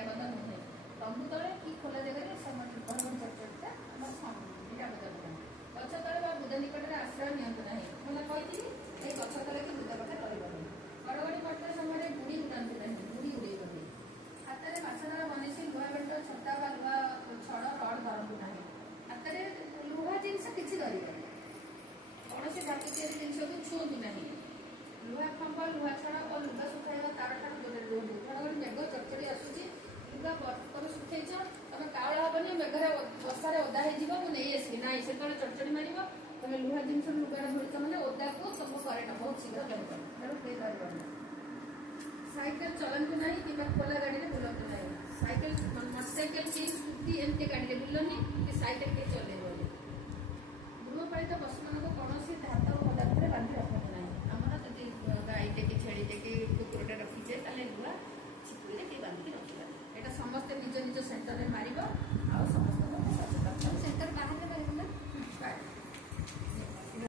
ନିରାପଦ ନୁହେଁ। ତମ୍ବୁ ତଳେ କି ଖୋଲା ଜାଗାରେ ଚର୍ଚ୍ଚା ନିରାପଦ ନୁହେଁ। ଗଛ ତଳେ ବା ବୁଦା ନିକଟରେ ଆଶ୍ରୟ ନିଅନ୍ତୁ ନାହିଁ। ମୁଁ କହିଥିଲି ଏ ଗଛ ତଳେ କି ବୁଦା ପାଖରେ ରହିବନି। ଘଡ଼ଘଡ଼ି ପଡ଼ିଥିବା ସମୟରେ ବୁଡ଼ି ଉଡ଼ାନ୍ତୁ ନାହିଁ, ବୁଡ଼ି ଉଡ଼େଇବନି। ହାତରେ ମାଛ ଧରା ବନିଶୀ, ଲୁହା ବେଣ୍ଟ, ଛତା ବା ଲୁହା ଛଡ଼ ରଡ଼ ଧରନ୍ତୁ ନାହିଁ। ହାତରେ ଲୁହା ଜିନିଷ କିଛି ଧରିବନି। କୌଣସି ଧାତୁ ତିଆରି ଜିନିଷକୁ ଛୁଅନ୍ତୁ ନାହିଁ। ଲୁହା ଖମ୍ବ, ଲୁହା ଛଡ଼ ଓ ଲୁଗା ଶୁଖାଇବା ତାର ଠାରୁ ଦୂରରେ ରୁହନ୍ତୁ। ଘଡ଼ଘଡ଼ି ମେଘ ଚଡ଼ଚଡ଼ି ଆସୁଛି, ଲୁଗା ତମେ ଶୁଖେଇଛ, ତମେ କାଉଳ ହବନି, ମେଘରେ ବର୍ଷାରେ ଓଦା ହେଇଯିବ, ମୁଁ ନେଇ ଆସିବି ନାହିଁ, ସେତେବେଳେ ଚଡ଼ଚଡ଼ି ମାରିବ। ତମେ ଲୁହା ଜିନିଷ ଲୁଗାରେ ଧରିଛ ମାନେ ଓଦାକୁ ତମ କରେଣ୍ଟ ବହୁତ ଶୀଘ୍ର ଧରିବନି, ତେଣୁ କେହି ଧରିବନି। ସାଇକେଲ ଚଲାନ୍ତୁ ନାହିଁ କିମ୍ବା ଖୋଲା ଗାଡ଼ିରେ ବୁଲନ୍ତୁ ନାହିଁ। ସାଇକେଲ ମୋଟରସାଇକେଲ କି ସ୍କୁଟି ଏମିତି ଗାଡ଼ିରେ ବୁଲନି, କି ସାଇକେଲ କେହି ଚଲେଇବନି। ଗୃହପାଳିତ ପଶୁ